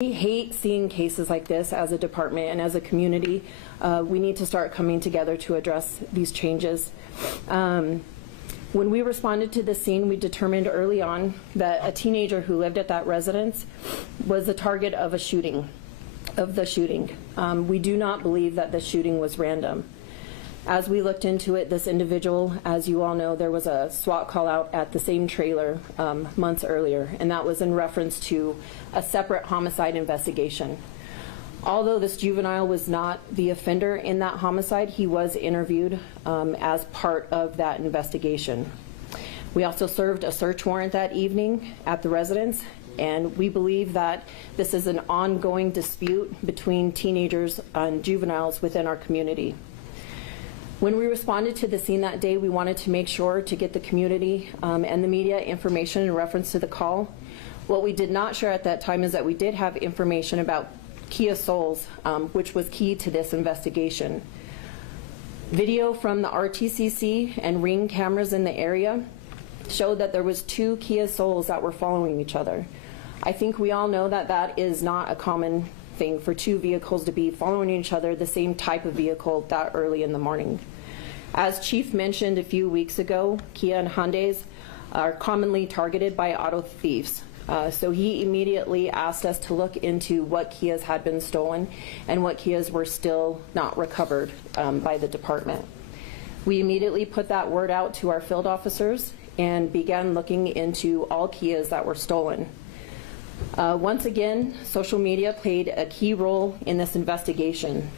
We hate seeing cases like this as a department and as a community. We need to start coming together to address these changes. When we responded to the scene, we determined early on that a teenager who lived at that residence was the target of the shooting. We do not believe that the shooting was random. As we looked into it, this individual, as you all know, there was a SWAT call out at the same trailer months earlier, and that was in reference to a separate homicide investigation. Although this juvenile was not the offender in that homicide, he was interviewed as part of that investigation. We also served a search warrant that evening at the residence, and we believe that this is an ongoing dispute between teenagers and juveniles within our community. When we responded to the scene that day, we wanted to make sure to get the community and the media information in reference to the call. What we did not share at that time is that we did have information about Kia Souls, which was key to this investigation. Video from the RTCC and Ring cameras in the area showed that there was 2 Kia Souls that were following each other. I think we all know that that is not a common thing for 2 vehicles to be following each other, the same type of vehicle, that early in the morning. As Chief mentioned a few weeks ago, Kia and Hyundais are commonly targeted by auto thieves. So he immediately asked us to look into what Kias had been stolen and what Kias were still not recovered by the department. We immediately put that word out to our field officers and began looking into all Kias that were stolen. Once again, social media played a key role in this investigation.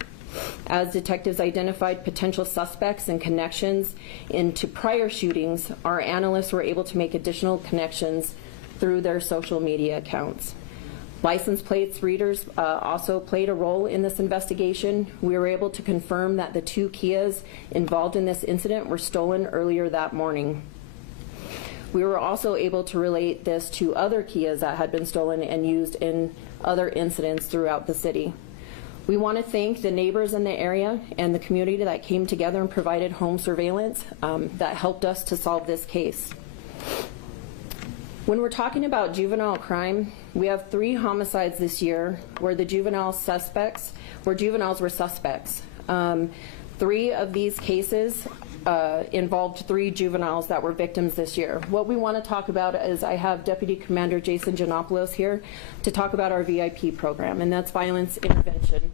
As detectives identified potential suspects and connections into prior shootings, our analysts were able to make additional connections through their social media accounts. License plates readers also played a role in this investigation. We were able to confirm that the 2 Kias involved in this incident were stolen earlier that morning. We were also able to relate this to other Kias that had been stolen and used in other incidents throughout the city. We want to thank the neighbors in the area and the community that came together and provided home surveillance that helped us to solve this case. When we're talking about juvenile crime, we have 3 homicides this year where the juveniles were suspects. 3 of these cases involved 3 juveniles that were victims this year. What we want to talk about is I have Deputy Commander Jason Giannopoulos here to talk about our VIP program, and that's violence intervention.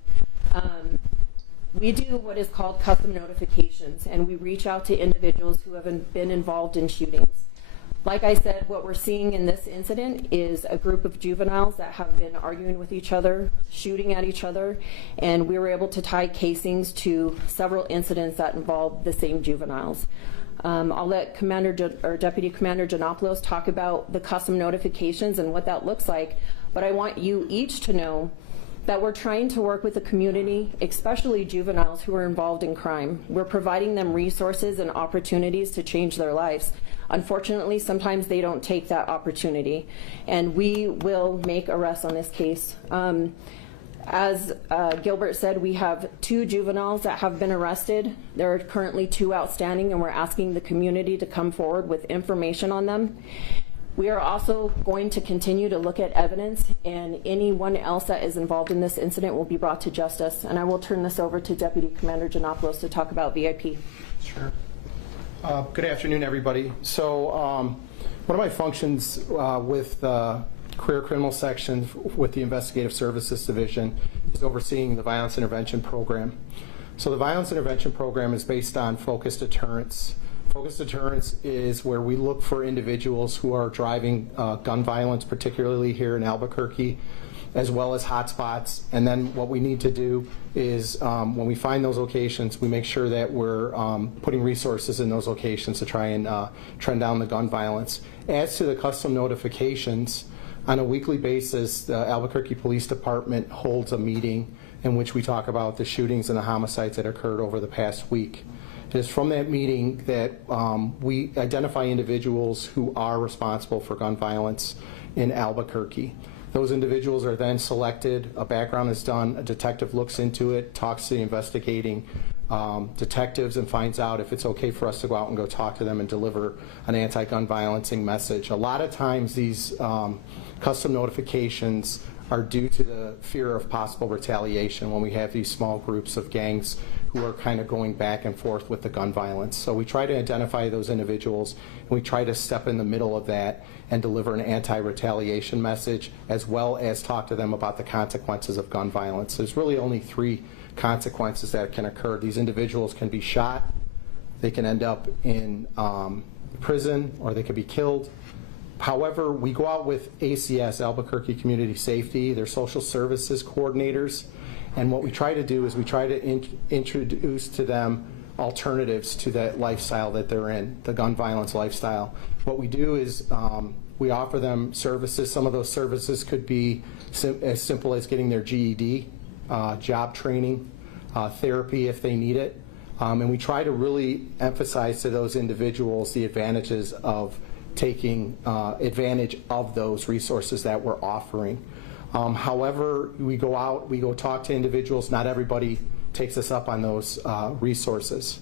We do what is called custom notifications, and we reach out to individuals who have been involved in shootings. Like I said, what we're seeing in this incident is a group of juveniles that have been arguing with each other, shooting at each other, and we were able to tie casings to several incidents that involved the same juveniles. I'll let Deputy Commander Giannopoulos talk about the custom notifications and what that looks like, but I want you each to know that we're trying to work with the community, especially juveniles who are involved in crime. We're providing them resources and opportunities to change their lives. Unfortunately, sometimes they don't take that opportunity, and we will make arrests on this case. As Gilbert said, we have 2 juveniles that have been arrested. There are currently 2 outstanding, and we're asking the community to come forward with information on them. We are also going to continue to look at evidence, and anyone else that is involved in this incident will be brought to justice. And I will turn this over to Deputy Commander Giannopoulos to talk about VIP. Sure. Good afternoon, everybody. So one of my functions with the Career Criminal Section with the Investigative Services Division is overseeing the Violence Intervention Program. So the Violence Intervention Program is based on focused deterrence. Focused deterrence is where we look for individuals who are driving gun violence, particularly here in Albuquerque, as well as hotspots. And then what we need to do is when we find those locations, we make sure that we're putting resources in those locations to try and trend down the gun violence. As to the custom notifications, on a weekly basis, the Albuquerque Police Department holds a meeting in which we talk about the shootings and the homicides that occurred over the past week. It is from that meeting that we identify individuals who are responsible for gun violence in Albuquerque. Those individuals are then selected, a background is done, a detective looks into it, talks to the investigating detectives and finds out if it's okay for us to go out and go talk to them and deliver an anti-gun violencing message. A lot of times these custom notifications are due to the fear of possible retaliation when we have these small groups of gangs who are kind of going back and forth with the gun violence. So we try to identify those individuals, and we try to step in the middle of that and deliver an anti-retaliation message, as well as talk to them about the consequences of gun violence. There's really only 3 consequences that can occur. These individuals can be shot, they can end up in prison, or they could be killed. However, we go out with ACS, Albuquerque Community Safety, their social services coordinators, and what we try to do is we try to introduce to them alternatives to that lifestyle that they're in, the gun violence lifestyle. What we do is we offer them services. Some of those services could be as simple as getting their GED, job training, therapy if they need it. And we try to really emphasize to those individuals the advantages of taking advantage of those resources that we're offering. However, we go out, we go talk to individuals. Not everybody takes us up on those resources.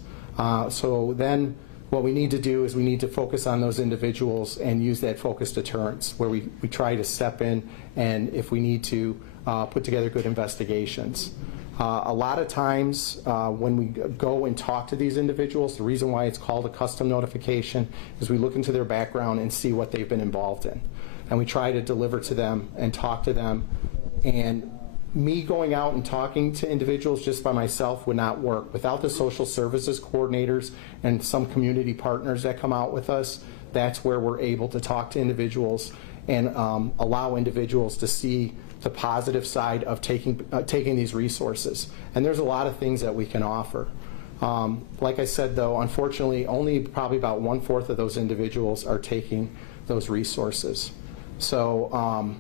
So then what we need to do is we need to focus on those individuals and use that focused deterrence, where we try to step in, and if we need to, put together good investigations. A lot of times when we go and talk to these individuals, the reason why it's called a custom notification is we look into their background and see what they've been involved in. And we try to deliver to them and talk to them. And me going out and talking to individuals just by myself would not work. Without the social services coordinators and some community partners that come out with us, that's where we're able to talk to individuals and allow individuals to see the positive side of taking these resources. And there's a lot of things that we can offer. Like I said, though, unfortunately, only probably about 1/4 of those individuals are taking those resources. So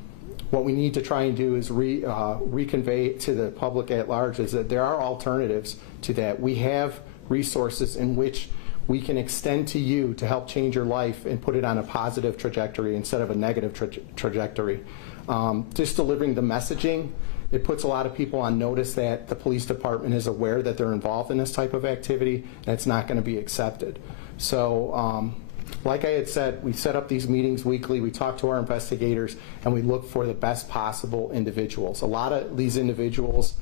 what we need to try and do is reconvey to the public at large is that there are alternatives to that. We have resources in which we can extend to you to help change your life and put it on a positive trajectory instead of a negative trajectory. Just delivering the messaging, it puts a lot of people on notice that the police department is aware that they're involved in this type of activity, and it's not going to be accepted. So like I had said, we set up these meetings weekly, we talk to our investigators, and we look for the best possible individuals. A lot of these individuals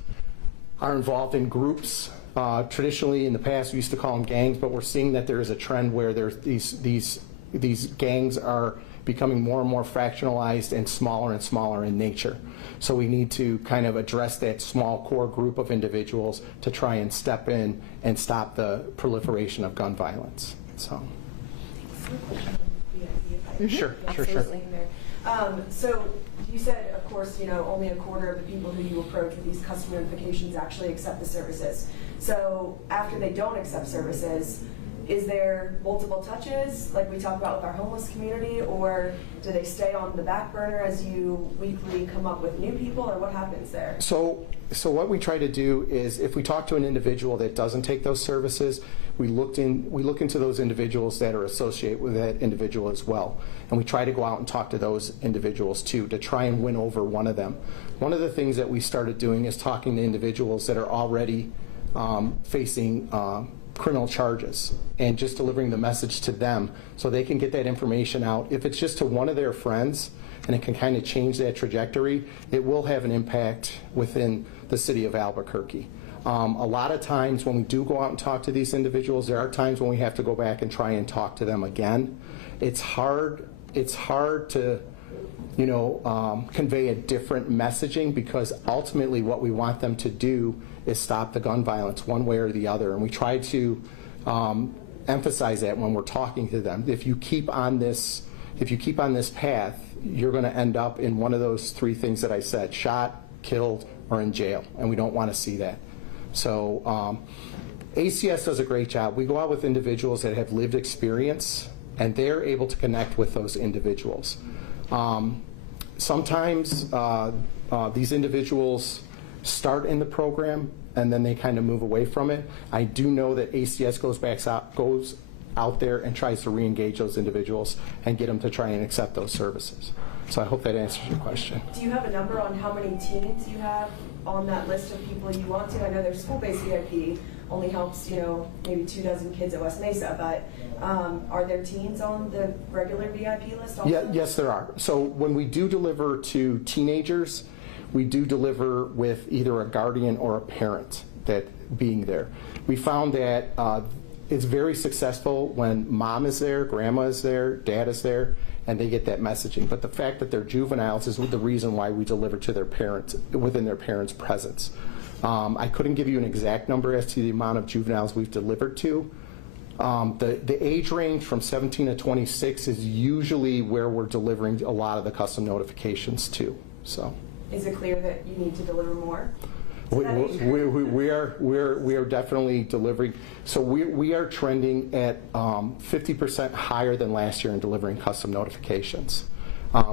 are involved in groups. Traditionally, in the past, we used to call them gangs, but we're seeing that there is a trend where there's these gangs are becoming more and more fractionalized and smaller in nature. So we need to kind of address that small core group of individuals to try and step in and stop the proliferation of gun violence. So. Sure. So you said, of course, only 1/4 of the people who you approach with these custom notifications actually accept the services. So after they don't accept services, is there multiple touches like we talk about with our homeless community, or do they stay on the back burner as you weekly come up with new people, or what happens there? So what we try to do is, if we talk to an individual that doesn't take those services, we look into those individuals that are associated with that individual as well, and we try to go out and talk to those individuals too to try and win over one of them. One of the things that we started doing is talking to individuals that are already facing criminal charges, and just delivering the message to them so they can get that information out. If it's just to one of their friends and it can kind of change that trajectory, it will have an impact within the city of Albuquerque. A lot of times when we do go out and talk to these individuals, there are times when we have to go back and try and talk to them again. It's hard to convey a different messaging, because ultimately what we want them to do is stop the gun violence one way or the other, and we try to emphasize that when we're talking to them. If you keep on this path, you're going to end up in one of those 3 things that I said: shot, killed, or in jail, and we don't want to see that. So ACS does a great job. We go out with individuals that have lived experience, and they're able to connect with those individuals. Sometimes these individuals start in the program and then they kind of move away from it. I do know that ACS goes out there and tries to re-engage those individuals and get them to try and accept those services. So I hope that answers your question. Do you have a number on how many teens you have on that list of people you want to? I know their school-based VIP only helps, maybe 24 kids at West Mesa, but are there teens on the regular VIP list also? Yeah, yes, there are. So when we do deliver to teenagers, we do deliver with either a guardian or a parent that being there. We found that it's very successful when mom is there, grandma is there, dad is there, and they get that messaging. But the fact that they're juveniles is the reason why we deliver to their parents, within their parents' presence. I couldn't give you an exact number as to the amount of juveniles we've delivered to. The age range from 17 to 26 is usually where we're delivering a lot of the custom notifications to. So, is it clear that you need to deliver more? we are definitely delivering. So we are trending at 50% higher than last year in delivering custom notifications.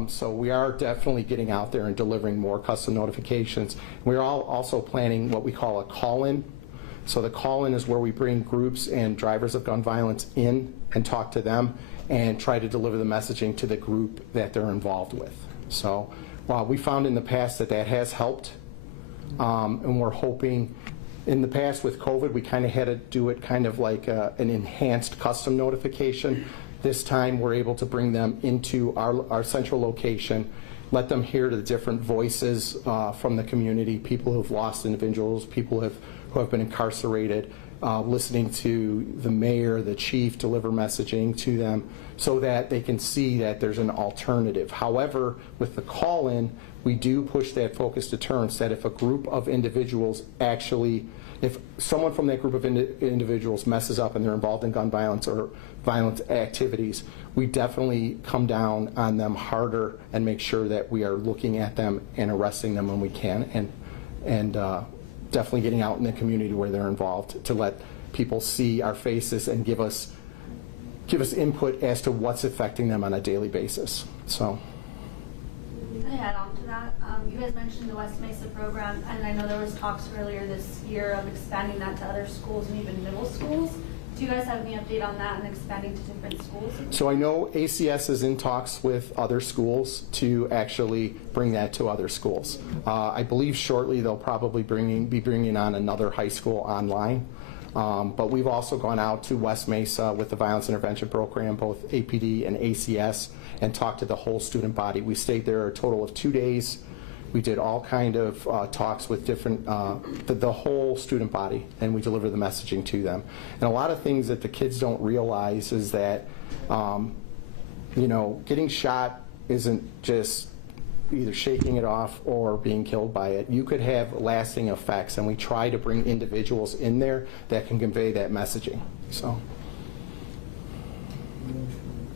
So we are definitely getting out there and delivering more custom notifications. We're also planning what we call a call-in. So the call-in is where we bring groups and drivers of gun violence in and talk to them and try to deliver the messaging to the group that they're involved with. So we found in the past that has helped, and we're hoping. In the past with COVID, we kind of had to do it kind of like an enhanced custom notification. This time we're able to bring them into our central location, let them hear the different voices from the community, people who have lost individuals, people who have been incarcerated, listening to the mayor, the chief deliver messaging to them so that they can see that there's an alternative. However, with the call-in, we do push that focus deterrence that if a group of individuals actually, if someone from that group of individuals messes up and they're involved in gun violence or violent activities, we definitely come down on them harder and make sure that we are looking at them and arresting them when we can, and definitely getting out in the community where they're involved to let people see our faces and give us input as to what's affecting them on a daily basis. So. Can I add on to that? You guys mentioned the West Mesa program, and I know there was talks earlier this year of expanding that to other schools and even middle schools. Do you guys have any update on that and expanding to different schools? So I know ACS is in talks with other schools to actually bring that to other schools. I believe shortly they'll probably be bringing on another high school online. But we've also gone out to West Mesa with the Violence Intervention Program, both APD and ACS, and talked to the whole student body. We stayed there a total of 2 days. We did all kind of talks with different, the whole student body, and we deliver the messaging to them. And a lot of things that the kids don't realize is that, getting shot isn't just either shaking it off or being killed by it. You could have lasting effects, and we try to bring individuals in there that can convey that messaging. So.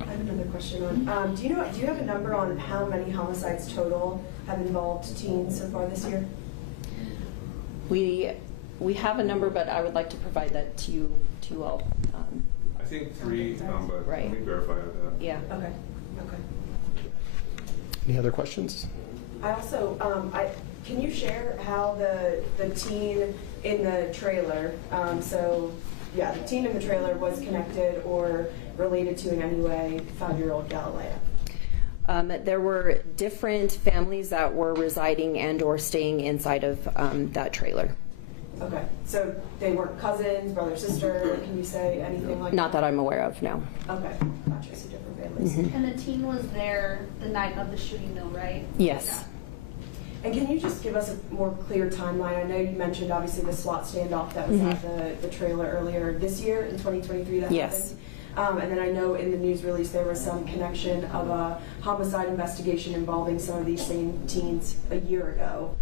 I have another question on, do you have a number on how many homicides total have involved teens so far this year? We have a number, but I would like to provide that to you all. I think 3, but right. Let me verify that. Yeah. Okay. Any other questions? I also, can you share how the teen in the trailer, the teen in the trailer was connected or related to in any way 5-year-old Galileo? There were different families that were residing and or staying inside of that trailer. Okay, so they weren't cousins, brother, sister, can you say anything like that? Not that I'm aware of, no. Okay, gotcha, so different families. Mm-hmm. And the teen was there the night of the shooting, though, right? Yes. Yeah. And can you just give us a more clear timeline? I know you mentioned obviously the SWAT standoff that was at the trailer earlier this year in 2023 that Yes. happened. And then I know in the news release there was some connection of a homicide investigation involving some of these same teens a year ago.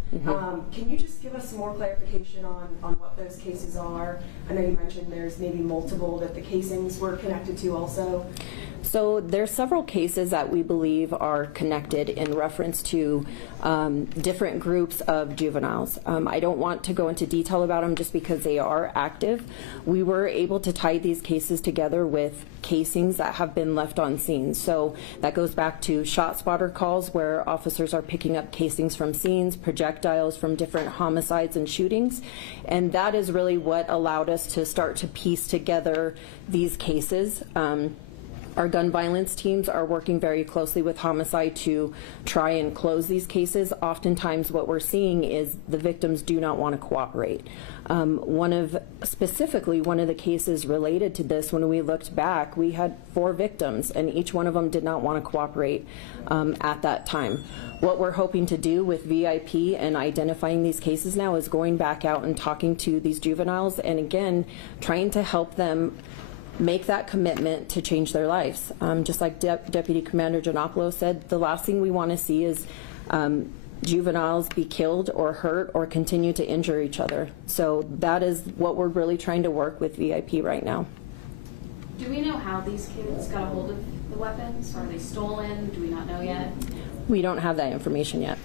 Can you just give us some more clarification on what those cases are? I know you mentioned there's maybe multiple that the casings were connected to also. So there's several cases that we believe are connected in reference to different groups of juveniles. I don't want to go into detail about them just because they are active. We were able to tie these cases together with casings that have been left on scene. So that goes back to shot spotter calls where officers are picking up casings from scenes, projectiles from different homicides and shootings. And that is really what allowed us to start to piece together these cases. Our gun violence teams are working very closely with homicide to try and close these cases. Oftentimes what we're seeing is the victims do not want to cooperate. Specifically one of the cases related to this, when we looked back, we had 4 victims and each one of them did not want to cooperate at that time. What we're hoping to do with VIP and identifying these cases now is going back out and talking to these juveniles and again trying to help them make that commitment to change their lives. Just like Deputy Commander Giannopoulos said, the last thing we want to see is juveniles be killed or hurt or continue to injure each other. So that is what we're really trying to work with VIP right now. Do we know how these kids got a hold of the weapons? Are they stolen? Do we not know yet? We don't have that information yet.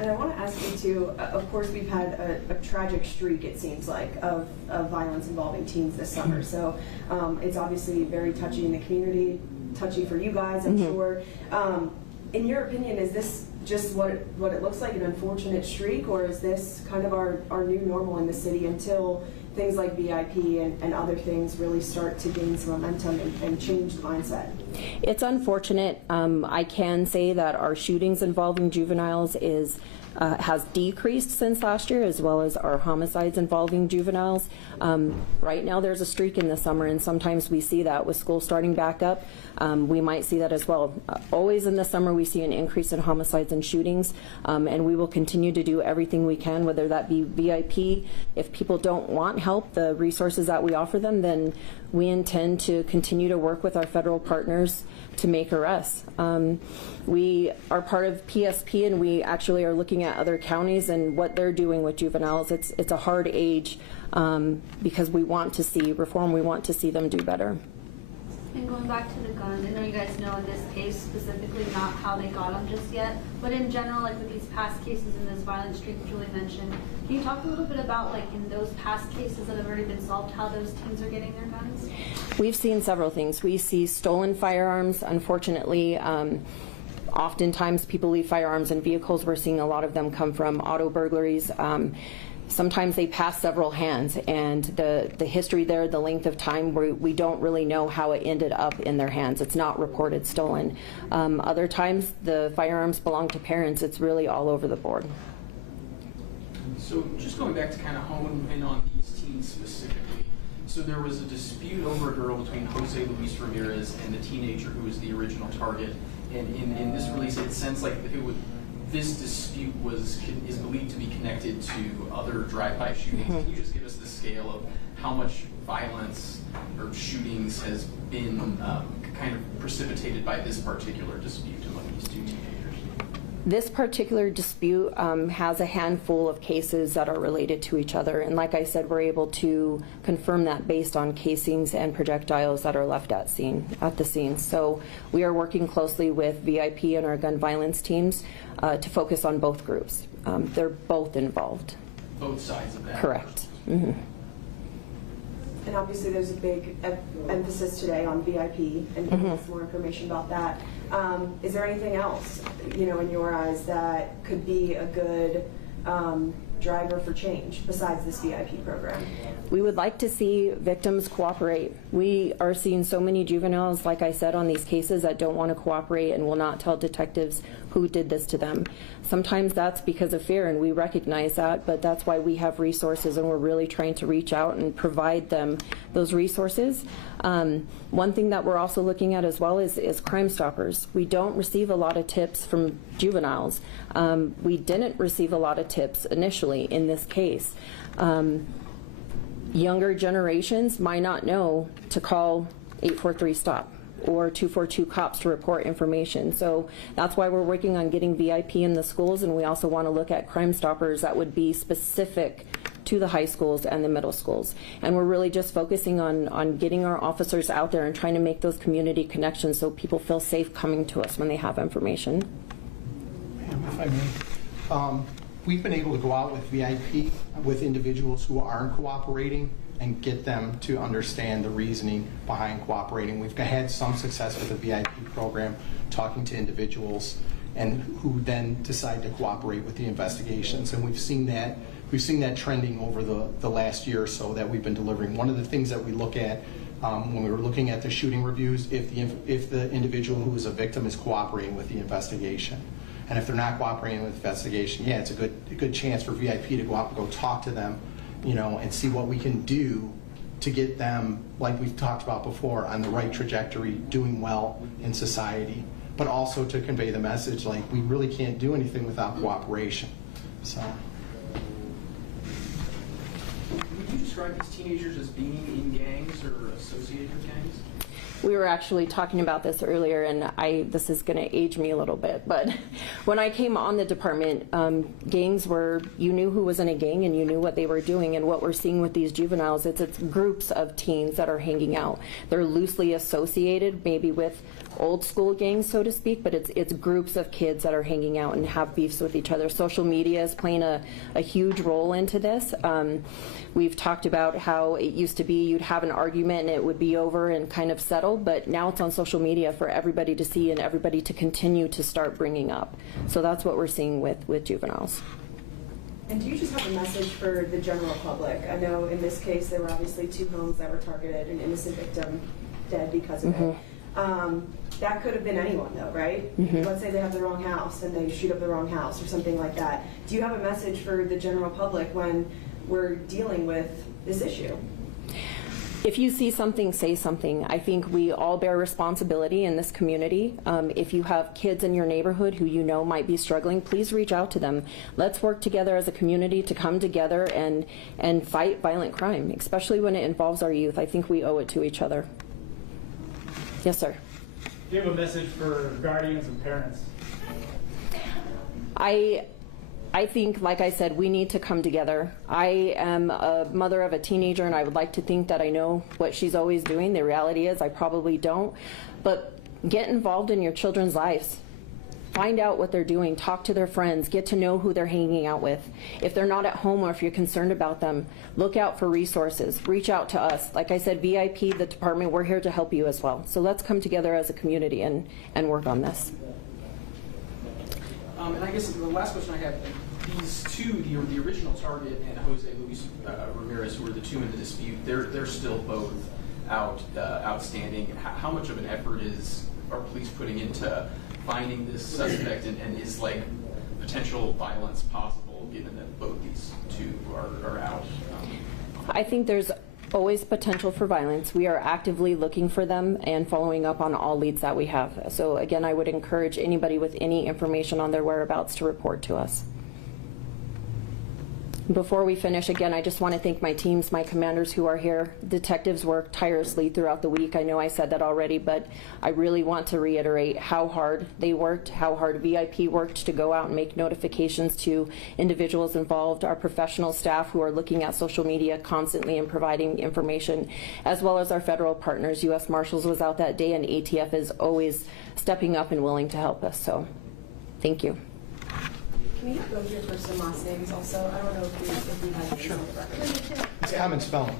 And I want to ask you too, of course we've had a tragic streak, it seems like, of violence involving teens this summer. So it's obviously very touchy in the community, touchy for you guys, I'm sure. In your opinion, is this just what it looks like, an unfortunate streak, or is this kind of our new normal in the city until things like VIP and other things really start to gain some momentum and change the mindset? It's unfortunate. I can say that our shootings involving juveniles has decreased since last year, as well as our homicides involving juveniles. Right now there's a streak in the summer, and sometimes we see that with school starting back up. We might see that as well. Always in the summer we see an increase in homicides and shootings, and we will continue to do everything we can, whether that be VIP. If people don't want help, the resources that we offer them, then we intend to continue to work with our federal partners to make arrests. We are part of PSP, and we actually are looking at other counties and what they're doing with juveniles. It's a hard age because we want to see reform. We want to see them do better. And going back to the gun, I know you guys know in this case specifically not how they got them just yet, but in general, like with these past cases in this violent streak Julie mentioned, can you talk a little bit about, like, in those past cases that have already been solved, how those teens are getting their guns? We've seen several things. We see stolen firearms. Unfortunately, oftentimes people leave firearms in vehicles. We're seeing a lot of them come from auto burglaries. Sometimes they pass several hands, and the history there, the length of time, we don't really know how it ended up in their hands. It's not reported stolen. Other times the firearms belong to parents. It's really all over the board. So just going back to kind of hone in on these teens specifically. So there was a dispute over a girl between Jose Luis Ramirez and the teenager who was the original target. And in this release, it sounds like this dispute is believed to be connected to other drive-by shootings. Can you just give us the scale of how much violence or shootings has been kind of precipitated by this particular dispute among these two teenagers? This particular dispute has a handful of cases that are related to each other, and like I said, we're able to confirm that based on casings and projectiles that are left at the scene. So we are working closely with VIP and our gun violence teams to focus on both groups. They're both involved. Both sides of that. Correct. And obviously there's a big emphasis today on VIP and giving us more information about that. Is there anything else, in your eyes that could be a good driver for change besides this VIP program? We would like to see victims cooperate. We are seeing so many juveniles, like I said, on these cases that don't want to cooperate and will not tell detectives who did this to them. Sometimes that's because of fear, and we recognize that, but that's why we have resources, and we're really trying to reach out and provide them those resources. One thing that we're also looking at as well is Crime Stoppers. We don't receive a lot of tips from juveniles. We didn't receive a lot of tips initially in this case. Younger generations might not know to call 843-STOP or 242 cops to report information. So that's why we're working on getting VIP in the schools, and we also want to look at Crime Stoppers that would be specific to the high schools and the middle schools. And we're really just focusing on getting our officers out there and trying to make those community connections so people feel safe coming to us when they have information. Ma'am, if I may. We've been able to go out with VIP with individuals who aren't cooperating and get them to understand the reasoning behind cooperating. We've had some success with the VIP program, talking to individuals and who then decide to cooperate with the investigations. And we've seen that trending over the last year or so that we've been delivering. One of the things that we look at when we were looking at the shooting reviews, if the individual who is a victim is cooperating with the investigation. And if they're not cooperating with the investigation, yeah, it's a good chance for VIP to go out and go talk to them, you know, and see what we can do to get them, like we've talked about before, on the right trajectory, doing well in society, but also to convey the message, like, we really can't do anything without cooperation. So. Would you describe these teenagers as being in gangs or associated with gangs? We were actually talking about this earlier, and this is going to age me a little bit, but when I came on the department, gangs were, you knew who was in a gang and you knew what they were doing, and what we're seeing with these juveniles, it's groups of teens that are hanging out. They're loosely associated maybe with old school gangs, so to speak, but it's groups of kids that are hanging out and have beefs with each other. Social media is playing a huge role into this. We've talked about how it used to be you'd have an argument and it would be over and kind of settled, but now it's on social media for everybody to see and everybody to continue to start bringing up. So that's what we're seeing with juveniles. And do you just have a message for the general public? I know in this case there were obviously 2 homes that were targeted, an innocent victim dead because of it. That could have been anyone though, right? Let's say they have the wrong house and they shoot up the wrong house or something like that. Do you have a message for the general public when we're dealing with this issue? If you see something, say something. I think we all bear responsibility in this community. If you have kids in your neighborhood who you know might be struggling, please reach out to them. Let's work together as a community to come together and fight violent crime, especially when it involves our youth. I think we owe it to each other. Yes, sir. Do you have a message for guardians and parents? I think, like I said, we need to come together. I am a mother of a teenager, and I would like to think that I know what she's always doing. The reality is I probably don't. But get involved in your children's lives. Find out what they're doing. Talk to their friends. Get to know who they're hanging out with. If they're not at home or if you're concerned about them, look out for resources. Reach out to us. Like I said, VIP, the department, we're here to help you as well. So let's come together as a community and work on this. And I guess the last question I have, these 2, the original target and Jose Luis Ramirez, who were the 2 in the dispute, they're still both outstanding. How much of an effort are police putting into finding this suspect, and is like potential violence possible given that both these 2 are out? I think there's always potential for violence. We are actively looking for them and following up on all leads that we have. So again, I would encourage anybody with any information on their whereabouts to report to us. Before we finish, again, I just want to thank my teams, my commanders who are here. Detectives work tirelessly throughout the week. I know I said that already, but I really want to reiterate how hard they worked, how hard VIP worked to go out and make notifications to individuals involved, our professional staff who are looking at social media constantly and providing information, as well as our federal partners. U.S. Marshals was out that day, and ATF is always stepping up and willing to help us. So thank you. Can you go your first and last names also? I don't know if we have these on the record. It's common spelling.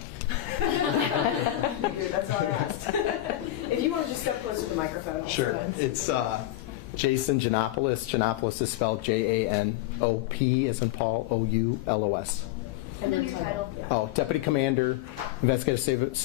That's all I asked. If you want to just step closer to the microphone. Also. Sure. It's Jason Janopoulos. Janopoulos is spelled Janop as in Paul, Oulos. And then your title. Yeah. Oh, Deputy Commander, Investigative Services